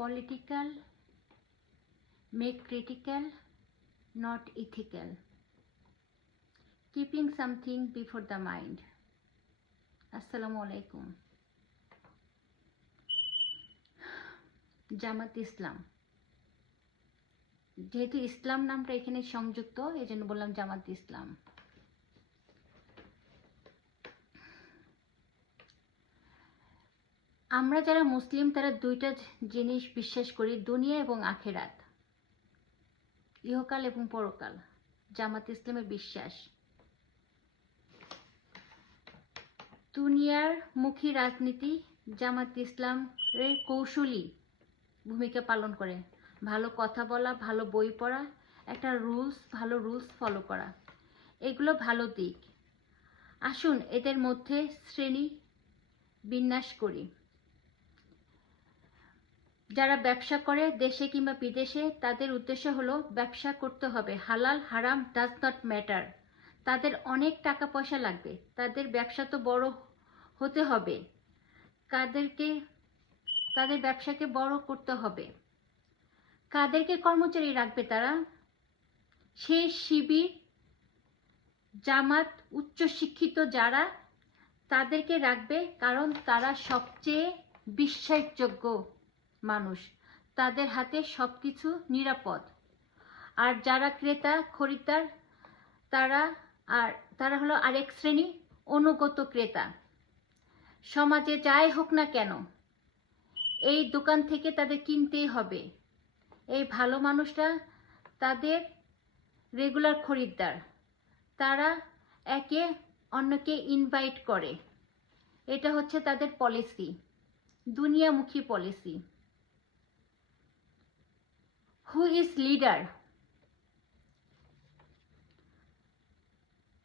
political, make critical, not ethical. Keeping something before the mind. Assalamu alaikum. জামাত ইসলাম, যেহেতু ইসলাম নামটা এখানে সংযুক্ত এই জন্য বললাম জামাত ইসলাম। আমরা যারা মুসলিম তারা দুইটা জিনিস বিশ্বাস করি, দুনিয়া এবং আখেরাত, ইহকাল এবং পরকাল। জামাত ইসলামের বিশ্বাস দুনিয়ার মুখী রাজনীতি জামাত ইসলামের কৌশলী ভূমিকা পালন করে। ভালো কথা বলা, ভালো বই পড়া, একটা ভালো রুলস ফলো করা, এগুলো ভালো দিক। আসুন এদের মধ্যে শ্রেণী বিন্যাস করি। যারা ব্যবসা করে দেশে কিংবা বিদেশে, তাদের উদ্দেশ্য হলো ব্যবসা করতে হবে, হালাল হারাম ডাজ নট ম্যাটার। তাদের অনেক টাকা পয়সা লাগবে, তাদের ব্যবসা তো বড় হতে হবে, তাদের ব্যবসাকে বড় করতে হবে। কাদেরকে কর্মচারী রাখবে তারা? সেই শিবির, জামাত, উচ্চশিক্ষিত যারা, তাদেরকে রাখবে, কারণ তারা সবচেয়ে বিশ্বাসযোগ্য মানুষ, তাদের হাতে সবকিছু নিরাপদ। আর যারা ক্রেতা খরিদ্দার তারা হলো আরেক শ্রেণী, অনুগত ক্রেতা। সমাজে যাই হোক না কেন এই দোকান থেকে তাদের কিনতেই হবে। এই ভালো মানুষরা তাদের রেগুলার খরিদ্দার, তারা একে অন্যকে ইনভাইট করে। এটা হচ্ছে তাদের পলিসি, দুনিয়ামুখী পলিসি। Who is leader?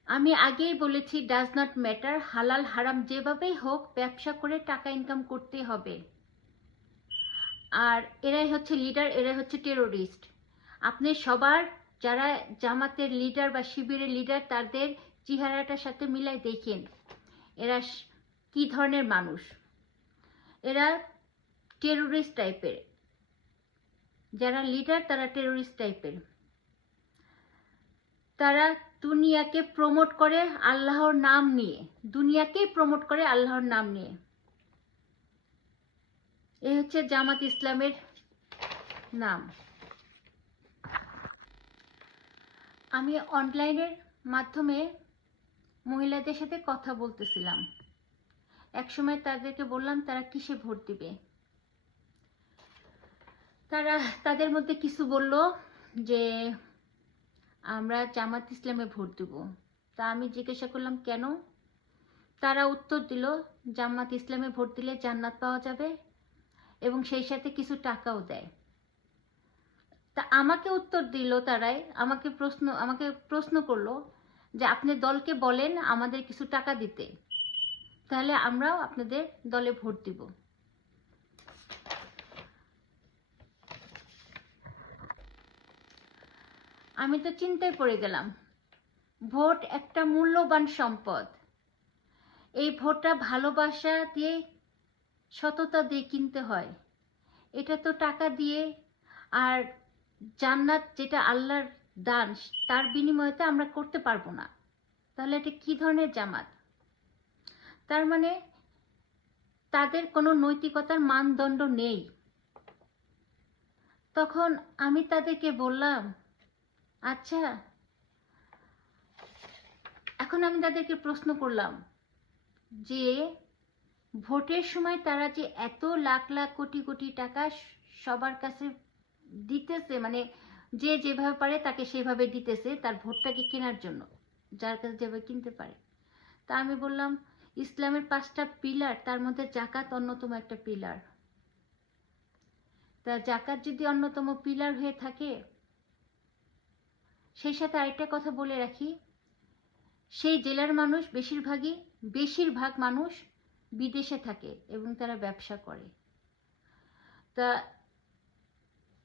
আমি আগেই বলেছি ডাজ নট ম্যাটার, হালাল হারাম যেভাবেই হোক ব্যবসা করে টাকা ইনকাম করতে হবে। আর এরাই হচ্ছে লিডার, এরাই হচ্ছে টেরোরিস্ট। আপনি সবার যারা জামাতের লিডার বা শিবিরের লিডার তাদের চেহারাটার সাথে মিলাই দেখেন এরা কি ধরনের মানুষ। এরা টেরোরিস্ট টাইপের, যারা লিডার তারা টেরোরিস্ট টাইপের। তারা দুনিয়াকে প্রমোট করে আল্লাহর নাম নিয়ে, দুনিয়াকেই প্রমোট করে আল্লাহর নাম নিয়ে। এই হচ্ছে জামাত ইসলামের নাম। আমি অনলাইনের মাধ্যমে মহিলাদের সাথে কথা বলতেছিলাম। একসময় তাদেরকে বললাম তারা কিসে ভোট দিবে। তাদের মধ্যে কিছু বলল যে আমরা জামাত ইসলামে ভোট দেব। তা আমি জিজ্ঞাসা করলাম কেন? তারা উত্তর দিল জামাত ইসলামে ভোট দিলে জান্নাত পাওয়া যাবে এবং সেই সাথে কিছু টাকাও দেয়। তা আমাকে উত্তর দিল তারাই, আমাকে প্রশ্ন করলো যে আপনি দলকে বলেন আমাদের কিছু টাকা দিতে, তাহলে আমরাও আপনাদের দলে ভোট দিব। আমি তো চিন্তায় পড়ে গেলাম। ভোট একটা মূল্যবান সম্পদ। এই ভোটটা ভালোবাসা দিয়ে, সততা দিয়ে কিনতে হয়। এটা তো টাকা দিয়ে আর জান্নাত যেটা আল্লাহর দান তার বিনিময়তে আমরা করতে পারবো না। তাহলে এটা কি ধরনের জামাত? তার মানে তাদের কোনো নৈতিকতার মানদণ্ড নেই। তখন আমি তাদেরকে বললাম আচ্ছা, এখন আমি তাদেরকে প্রশ্ন করলাম যে ভোটের সময় তারা যে এত লাখ লাখ কোটি কোটি টাকা সবার কাছে দিতেছে, মানে যে যেভাবে পারে তাকে সেভাবে দিতেছে তার ভোটটাকে কেনার জন্য, যার কাছে যেভাবে কিনতে পারে। তা আমি বললাম ইসলামের 5টা পিলার, তার মধ্যে জাকাত অন্যতম একটা পিলার। তা জাকাত যদি অন্যতম পিলার হয়ে থাকে, সেই সাথে আরেকটা কথা বলে রাখি, সেই জেলার মানুষ বেশিরভাগ মানুষ বিদেশে থাকে এবং তারা ব্যবসা করে। তা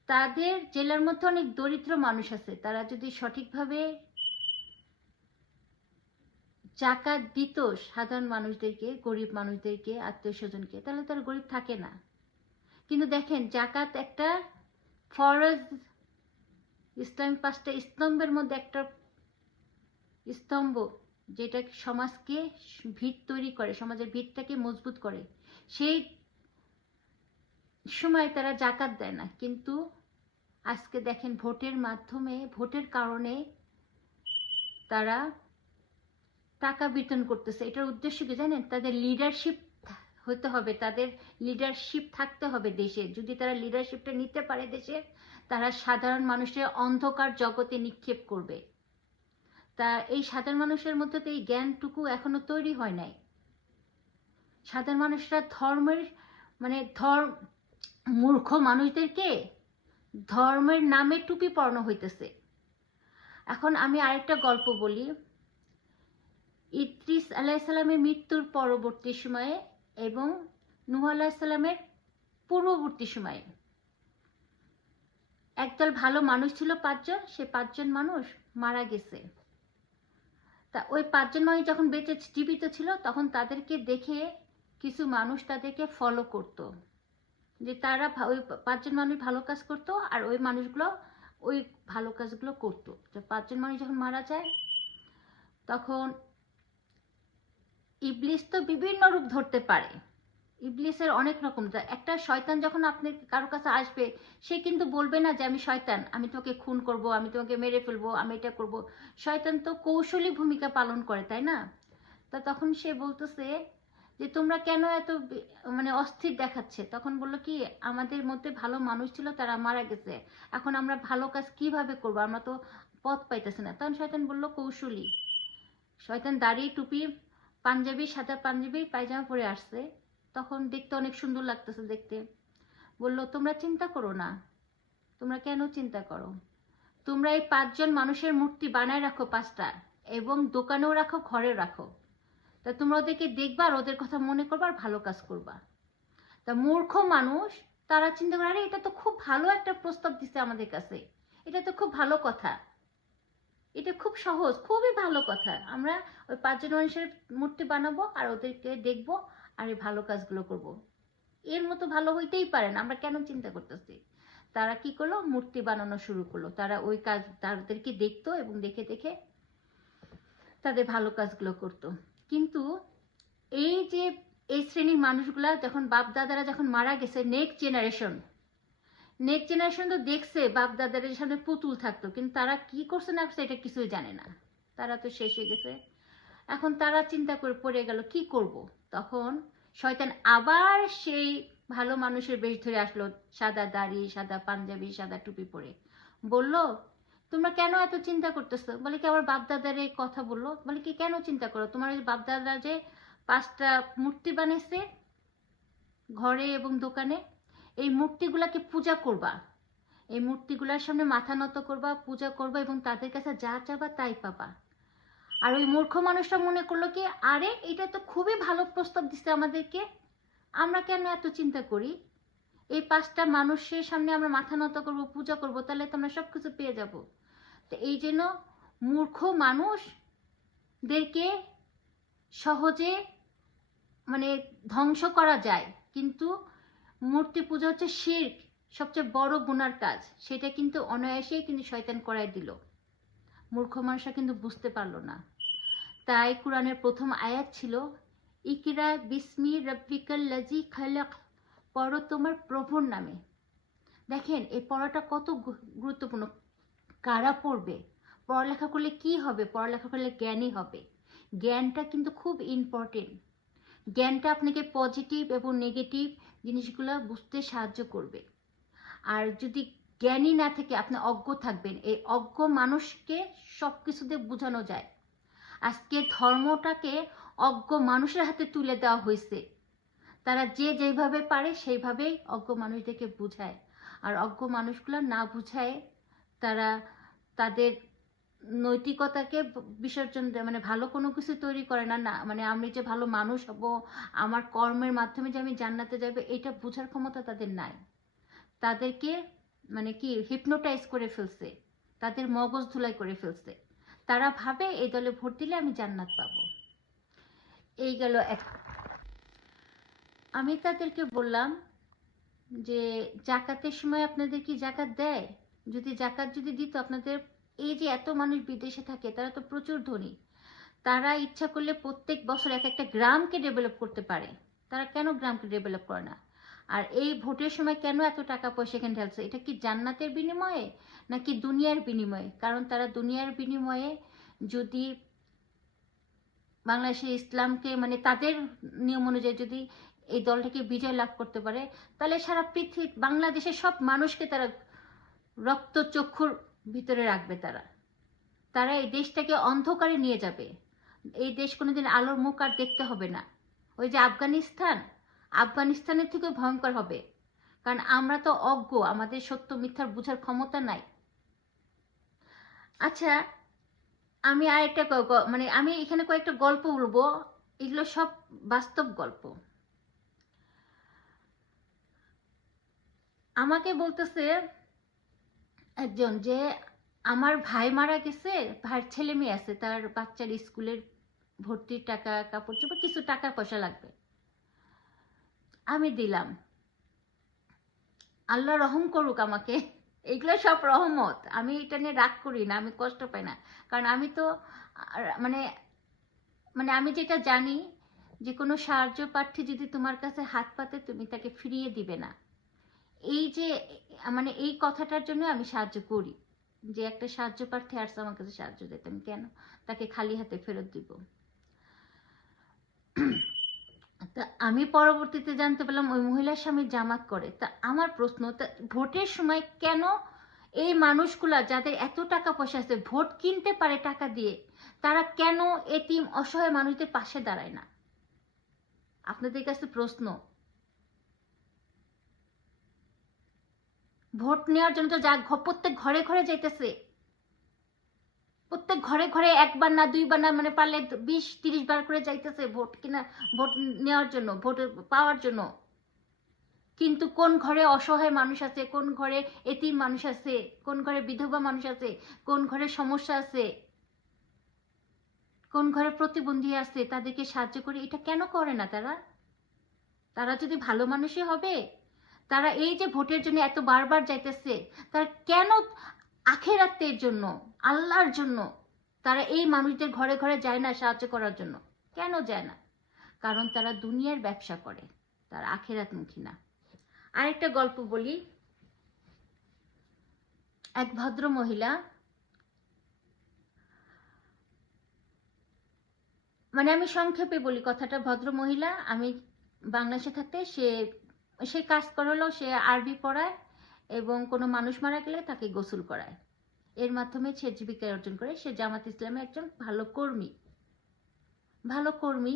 তাদের জেলার মধ্যে অনেক দরিদ্র মানুষ আছে, তারা যদি সঠিকভাবে জাকাত দিত সাধারণ মানুষদেরকে, গরিব মানুষদেরকে, আত্মীয় স্বজনকে, তাহলে তারা গরিব থাকে না। কিন্তু দেখেন জাকাত একটা ফরজ, ইসলামিক 5টা স্তম্ভের মধ্যে একটা স্তম্ভ, যেটা সমাজকে ভিত তৈরি করে, সমাজের ভিতটাকে মজবুত করে। সেই সময় তারা জাকাত দেয় না, কিন্তু আজকে দেখেন ভোটের মাধ্যমে, ভোটের কারণে তারা টাকা বিতরণ করতেছে। এটার উদ্দেশ্য কি জানেন? তাদের লিডারশিপ হতে হবে, তাদের লিডারশিপ থাকতে হবে দেশে। যদি তারা লিডারশিপটা নিতে পারে দেশে, তারা সাধারণ মানুষের অন্ধকার জগতে নিক্ষেপ করবে। তা এই সাধারণ মানুষের মধ্যে তো এই জ্ঞানটুকু এখনো তৈরি হয় নাই। সাধারণ মানুষরা ধর্মের মানে মূর্খ মানুষদেরকে ধর্মের নামে টুপি পরানো হইতেছে। এখন আমি আরেকটা গল্প বলি। ইদ্রিস আলাইহিসসালামের মৃত্যুর পরবর্তী সময়ে এবং নূহ আলাইহিসসালামের পূর্ববর্তী সময়ে একদল ভালো মানুষ ছিল 5 জন, সে 5 জন মানুষ মারা গেছে। তা ওই 5 জন মানুষ যখন বেঁচে জীবিত ছিল, তখন তাদেরকে দেখে কিছু মানুষ তাদেরকে ফলো করত, যে তারা ওই 5 জন মানুষ ভালো কাজ করত, আর ওই মানুষগুলো ওই ভালো কাজগুলো করত। তো 5 জন মানুষ যখন মারা যায়, তখন ইবলিস তো বিভিন্ন রূপ ধরতে পারে। ইবলিসের অনেক রকম। একটা শয়তান যখন আপনি কারো কাছে আসবে, সে কিন্তু বলবে না যে আমি শয়তান, আমি তোমাকে খুন করব, আমি তোমাকে মেরে ফেলবো, আমি এটা করব। শয়তান তো কৌশলী ভূমিকা পালন করে, তাই না? তা তখন সে বলতেছে যে তোমরা কেন এত মানে অস্থির দেখাচ্ছে। তখন বললো কি, আমাদের মধ্যে ভালো মানুষ ছিল, তারা মারা গেছে, এখন আমরা ভালো কাজ কিভাবে করব, আমরা তো পথ পাইতেছি না। তখন শয়তান বললো কৌশলী। শয়তান দাড়ি টুপি পাঞ্জাবি, সাদা পাঞ্জাবি পায়জামা পরে আসছে, তখন দেখতে অনেক সুন্দর লাগতেছে দেখতে। বললো তোমরা চিন্তা করো না। তোমরা কেন চিন্তা করো? তোমরা এই 5 জন মানুষের মূর্তি বানায় রাখো 5টা, এবং দোকানেও রাখো, ঘরেও রাখো। তা তোমরা ওদেরকে দেখবা, আর ওদের কথা মনে করবা, আর ভালো কাজ করবা। তা মূর্খ মানুষ তারা চিন্তা করে, আরে এটা তো খুব ভালো একটা প্রস্তাব দিচ্ছে আমাদের কাছে, এটা তো খুব ভালো কথা, এটা খুব সহজ, খুবই ভালো কথা। আমরা ওই 5 জন মানুষের মূর্তি বানাবো, আর ওদেরকে দেখবো, আর এই ভালো কাজগুলো করব। এর মতো ভালো হইতেই পারে না, আমরা কেন চিন্তা করতেছি? তারা কি করলো? মূর্তি বানানো শুরু করলো। তারা ওই কাজ তাদেরকে দেখতো, এবং দেখে দেখে তাদের ভালো কাজগুলো করতো। কিন্তু এই যে এই শ্রেণীর মানুষগুলা যখন বাপ দাদারা যখন মারা গেছে, নেক্সট জেনারেশন তো দেখছে বাপ দাদাদের সামনে পুতুল থাকতো, কিন্তু তারা কি করছে না করছে এটা কিছুই জানে না। তারা তো শেষ হয়ে গেছে। এখন তারা চিন্তা করে পড়ে গেল কি করব। তখন শয়তান আবার সেই ভালো মানুষের বেশ ধরে আসলো, সাদা দাড়ি, সাদা পাঞ্জাবি, সাদা টুপি পরে। বলল তোমরা কেন এত চিন্তা করতেছো? বলে কি আমার বাপ দাদার এই কথা বললো। বলে কি কেন চিন্তা করো? তোমার বাপ দাদা যে 5টা মূর্তি বানিয়েছে ঘরে এবং দোকানে, এই মূর্তিগুলাকে পূজা করবা, এই মূর্তিগুলার সামনে মাথা নত করবা, পূজা করবা, এবং তাদের কাছে যা চাবা তাই পাবা। আর ওই মূর্খ মানুষটা মনে করলো কি, আরে এটা তো খুবই ভালো প্রস্তাব দিচ্ছে আমাদেরকে, আমরা কেন এত চিন্তা করি? এই 5টা মানুষের সামনে আমরা মাথা নত করবো, পূজা করবো, তাহলে তো আমরা সবকিছু পেয়ে যাব। তো এই জন্য মূর্খ মানুষদেরকে সহজে মানে ধ্বংস করা যায়, কিন্তু মূর্তি পূজা হচ্ছে শিরক, সবচেয়ে বড় গুনার কাজ। সেটা কিন্তু অনায়াসেই কিন্তু শয়তান করাই দিল। মূর্খ মানুষরা কিন্তু বুঝতে পারলো না। তাই কোরআনের প্রথম আয়াত ছিল ইকরা বিসমি রাব্বিকাল লাযী খালাক, পড়ো তোমার প্রভুর নামে। দেখেন এই পড়াটা কত গুরুত্বপূর্ণ। কারা পড়বে? পড়ালেখা করলে কি হবে? পড়ালেখা করলে জ্ঞানী হবে। জ্ঞানটা কিন্তু খুব ইম্পর্টেন্ট। জ্ঞানটা আপনাকে পজিটিভ এবং নেগেটিভ জিনিসগুলো বুঝতে সাহায্য করবে। আর যদি জ্ঞানী না থাকে, আপনি অজ্ঞ থাকবেন। এই অজ্ঞ মানুষকে সব কিছুতে বোঝানো যায়। আজকে ধর্মটাকে অজ্ঞ মানুষের হাতে তুলে দেওয়া হয়েছে। তারা যে যেভাবে পারে সেইভাবেই অজ্ঞ মানুষদেরকে বুঝায়। আর অজ্ঞ মানুষগুলো না বুঝায়, তারা তাদের নৈতিকতাকে বিসর্জন দেয়, মানে ভালো কোনো কিছু তৈরি করে না। না মানে আমি যে ভালো মানুষ হব, আমার কর্মের মাধ্যমে যে আমি জান্নাতে যাবে, এটা বোঝার ক্ষমতা তাদের নাই। তাদেরকে মানে কি হিপনোটাইজ করে ফেলছে, তাদের মগজ ধুলাই করে ফেলছে। তারা ভাবে এই দলে ভোট দিলে আমি জান্নাত পাবো। এই গেল এক। আমি তাদেরকে বললাম যে জাকাতের সময় আপনাদের কি জাকাত দেয়? যদি জাকাত যদি দিত আপনাদের, এই যে এত মানুষ বিদেশে থাকে তারা তো প্রচুর ধনী, তারা ইচ্ছা করলে প্রত্যেক বছর এক একটা গ্রামকে ডেভেলপ করতে পারে, তারা কেন গ্রামকে ডেভেলপ করে না? আর এই ভোটের সময় কেন এত টাকা পয়সা এখানে ঢালছে? এটা কি জান্নাতের বিনিময়ে নাকি দুনিয়ার বিনিময়ে? কারণ তারা দুনিয়ার বিনিময়ে যদি বাংলাদেশের ইসলামকে মানে তাদের নিয়ম অনুযায়ী যদি এই দলটাকে বিজয় লাভ করতে পারে, তাহলে সারা পৃথিবী বাংলাদেশের সব মানুষকে তারা রক্তচক্ষুর ভিতরে রাখবে। তারা তারা এই দেশটাকে অন্ধকারে নিয়ে যাবে। এই দেশ কোনোদিন আলোর মুখ আর দেখতে হবে না। ওই যে আফগানিস্তানের থেকে ভয়ঙ্কর হবে, কারণ আমরা তো অজ্ঞ, আমাদের সত্য মিথ্যার বোঝার ক্ষমতা নাই। আচ্ছা, আমি আর একটা মানে আমি এখানে কয়েকটা গল্প বলবো, এগুলো সব বাস্তব গল্প। আমাকে বলতেছে একজন যে আমার ভাই মারা গেছে, ভাইয়ের ছেলে মেয়ে আছে, তার বাচ্চার স্কুলের ভর্তির টাকা, কাপড় চোপড়, কিছু টাকা পয়সা লাগবে, আমি দিলাম। আল্লাহ রহম করুক আমাকে, এগুলো সব রহমত, আমি এটা নিয়ে রাগ করি না, আমি কষ্ট পাই না। কারণ আমি তো মানে মানে আমি যেটা জানি যে কোনো সাহায্য প্রার্থী যদি তোমার কাছে হাত পাতে তুমি তাকে ফিরিয়ে দিবে না। এই যে মানে এই কথাটার জন্য আমি সাহায্য করি, যে একটা সাহায্য প্রার্থী আসছে আমার কাছে সাহায্য দিতে, আমি কেন তাকে খালি হাতে ফেরত দিব? তা আমি পরবর্তীতে জানতে পারলাম ওই মহিলার স্বামী জামাত করে। তা আমার প্রশ্ন, তা ভোটের সময় কেন এই মানুষগুলা যাদের এত টাকা পয়সা আছে, ভোট কিনতে পারে টাকা দিয়ে, তারা কেন এতিম অসহায় মানুষদের পাশে দাঁড়ায় না? আপনাদের কাছে প্রশ্ন। ভোট নেওয়ার জন্য তো যা প্রত্যেক ঘরে ঘরে যাইতেছে, প্রত্যেক ঘরে ঘরে একবার না দুইবার না মানে পারলে 20-30 বার করে যাইতেছে ভোট কিনা, ভোট নেওয়ার জন্য, ভোট পাওয়ার জন্য। কিন্তু কোন ঘরে অসহায় মানুষ আছে, কোন ঘরে এতিম মানুষ আছে, কোন ঘরে বিধবা মানুষ আছে, কোন ঘরে সমস্যা আছে, কোন ঘরে প্রতিবন্ধী আছে, তাদেরকে সাহায্য করে, এটা কেন করে না তারা? তারা যদি ভালো মানুষই হবে, তারা এই যে ভোটের জন্য এত বারবার যাইতেছে, তারা কেন আখেরাতের জন্য, আল্লাহর জন্য তারা এই মানুষদের ঘরে ঘরে যায় না সাহায্য করার জন্য? কেন যায় না? কারণ তারা দুনিয়ার ব্যবসা করে, তারা আখেরাতমুখী না। আরেকটা গল্প বলি। এক ভদ্র মহিলা, মানে আমি সংক্ষেপে বলি কথাটা, ভদ্র মহিলা, আমি বাংলাদেশে থাকতে সে কাজ করলো, সে আরবি পড়ায় এবং কোনো মানুষ মারা গেলে তাকে গোসল করায়, এর মাধ্যমে সে জীবিকা অর্জন করে। সে জামাত ইসলামের একজন ভালো কর্মী।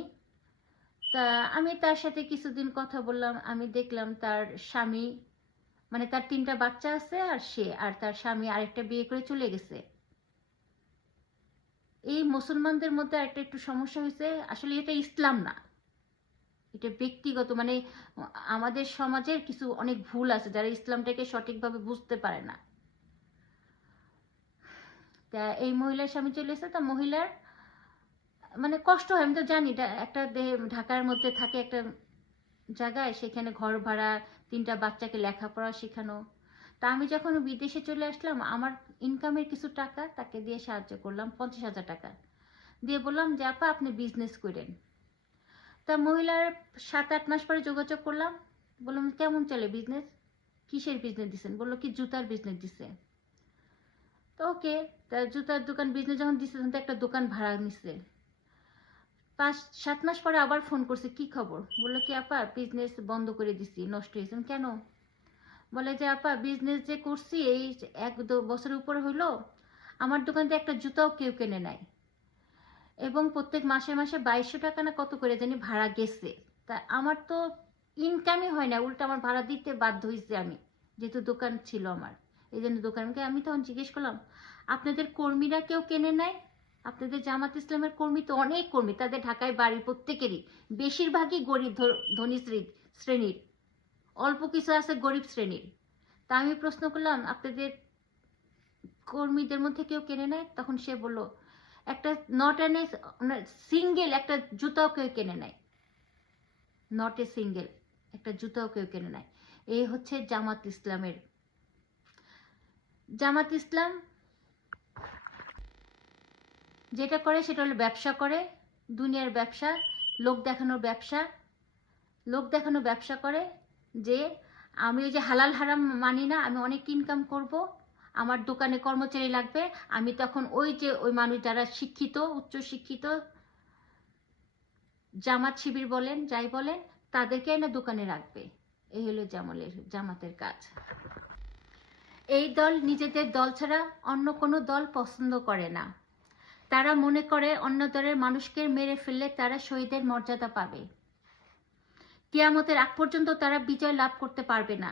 তা আমি তার সাথে কিছুদিন কথা বললাম, আমি দেখলাম তার স্বামী, মানে তার 3টা বাচ্চা আছে, আর তার স্বামী আরেকটা বিয়ে করে চলে গেছে। এই মুসলমানদের মধ্যে একটা একটু সমস্যা হয়েছে, আসলে এটা ইসলাম না, এটা ব্যক্তিগত, মানে আমাদের সমাজের কিছু অনেক ভুল আছে যারা ইসলামটাকে সঠিকভাবে বুঝতে পারে না। তা এই মহিলার স্বামী চলে এসেছে, তা মহিলার মানে কষ্ট হয়, আমি তো জানি, একটা ঢাকার মধ্যে থাকে একটা জায়গায়, সেখানে ঘর ভাড়া, 3টা বাচ্চাকে লেখাপড়া শেখানো। তা আমি যখন বিদেশে চলে আসলাম, আমার ইনকামের কিছু টাকা তাকে দিয়ে সাহায্য করলাম, 50,000 টাকা দিয়ে বললাম যে আপা আপনি বিজনেস করেন। তা মহিলার 7-8 মাস পরে যোগাযোগ করলাম, বললাম কেমন চলে বিজনেস, কিসের বিজনেস দিচ্ছেন? বললো কি জুতার বিজনেস দিচ্ছে। তো ওকে, তা জুতার দোকান বিজনেস যখন দিচ্ছে তখন তো একটা দোকান ভাড়া নিচ্ছে। 5-7 মাস পরে আবার ফোন করছে, কি খবর? বললো কি আপা বিজনেস বন্ধ করে দিছি, নষ্ট হয়েছেন। কেন? বলে যে আপা বিজনেস যে করছি এই 1-2 বছরের উপর হইলো, আমার দোকান থেকে একটা জুতাও কেউ কেনে নাই, এবং প্রত্যেক মাসে মাসে 2200 টাকা না কত করে জানি ভাড়া গেছে। তা আমার তো ইনকামই হয় না, উল্টো আমার ভাড়া দিতে বাধ্য হয়েছে আমি, যেহেতু দোকান ছিল আমার, এই জন্য দোকানকে। আমি তখন জিজ্ঞেস করলাম আপনাদের কর্মীরা কেউ কেনে নাই? আপনাদের জামাত ইসলামের কর্মী তো অনেক কর্মী, তাদের ঢাকায় বাড়ি প্রত্যেকেরই, বেশিরভাগই গরিব ধনী শ্রেণীর, অল্প কিছু আছে গরিব শ্রেণীর। তা আমি প্রশ্ন করলাম আপনাদের কর্মীদের মধ্যে কেউ কেনে নেয়? তখন সে বলল একটা নট এন সিঙ্গেল একটা জুতাও কেউ কেনে নেয়, নট এ সিঙ্গেল একটা জুতাও কেউ কেনে নেয়। এই হচ্ছে জামাত ইসলামের। জামাত ইসলাম যেটা করে সেটা হলো ব্যবসা করে, দুনিয়ার ব্যবসা, লোক দেখানোর ব্যবসা। লোক দেখানো ব্যবসা করে যে আমি ওই যে হালাল হারাম মানি না, আমি অনেক ইনকাম করব, আমার দোকানে কর্মচারী লাগবে, আমি তখন ওই যে ওই মানুষ যারা শিক্ষিত, উচ্চ শিক্ষিত, জামাত শিবির বলেন যাই বলেন, তাদেরকে এনে দোকানে রাখবে। এই হলো জামাতের কাজ। এই দল নিজেদের দল ছাড়া অন্য কোনো দল পছন্দ করে না। তারা মনে করে অন্য দলের মানুষকে মেরে ফেললে তারা শহীদের মর্যাদা পাবে, কিয়ামতের আগ পর্যন্ত তারা বিজয় লাভ করতে পারবে না।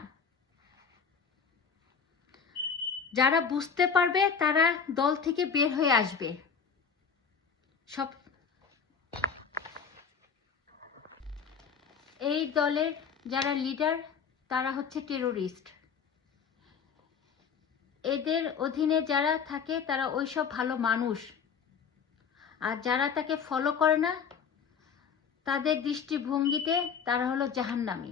যারা বুঝতে পারবে তারা দল থেকে বের হয়ে আসবে। সব এই দলের যারা লিডার তারা হচ্ছে টেরোরিস্ট। এদের অধীনে যারা থাকে তারা ওইসব ভালো মানুষ, আর যারা তাকে ফলো করে না তাদের দৃষ্টিভঙ্গিতে তারা হলো জাহান্নামী।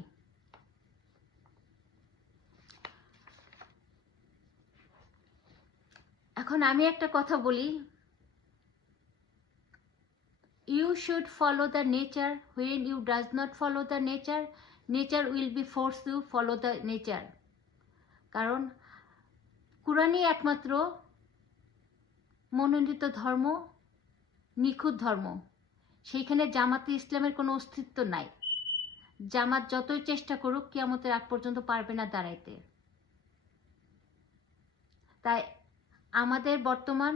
এখন আমি একটা কথা বলি, you should follow the nature. When you does not follow the nature, nature will be forced to follow the nature. কারণ কুরআনই একমাত্র মনোনীত ধর্ম, নিখুঁত ধর্ম। সেইখানে জামাতে ইসলামের কোনো অস্তিত্ব নাই। জামাত যতই চেষ্টা করুক কিয়ামতের আগ পর্যন্ত পারবে না দাঁড়াইতে। তাই আমাদের বর্তমান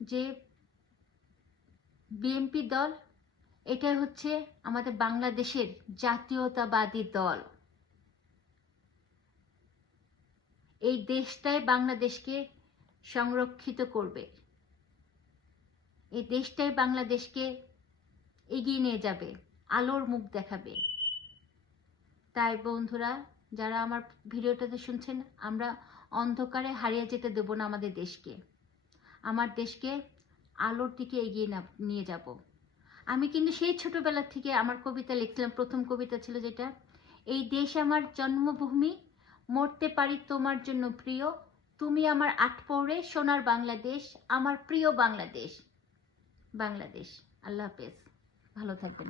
যে বিএনপি দল, এটাই হচ্ছে আমাদের বাংলাদেশের জাতীয়তাবাদী দল। এই দেশটাই বাংলাদেশকে সংরক্ষিত করবে, এই দেশটাই বাংলাদেশকে এগিয়ে নিয়ে যাবে, আলোর মুখ দেখাবে। তাই বন্ধুরা, যারা আমার ভিডিওটাতে শুনছেন, আমরা অন্ধকারে হারিয়ে যেতে দেব না আমাদের দেশকে। আমার দেশকে আলোর দিকে এগিয়ে নিয়ে যাব। আমি কিন্তু সেই ছোটবেলা থেকে আমার কবিতা লিখছিলাম, প্রথম কবিতা ছিল যেটা, এই দেশ আমার জন্মভূমি, মরতে পারি তোমার জন্য প্রিয়, তুমি আমার আটপৌরে সোনার বাংলাদেশ, আমার প্রিয় বাংলাদেশ। বাংলাদেশ। আল্লাহ হাফেজ, ভালো থাকবেন।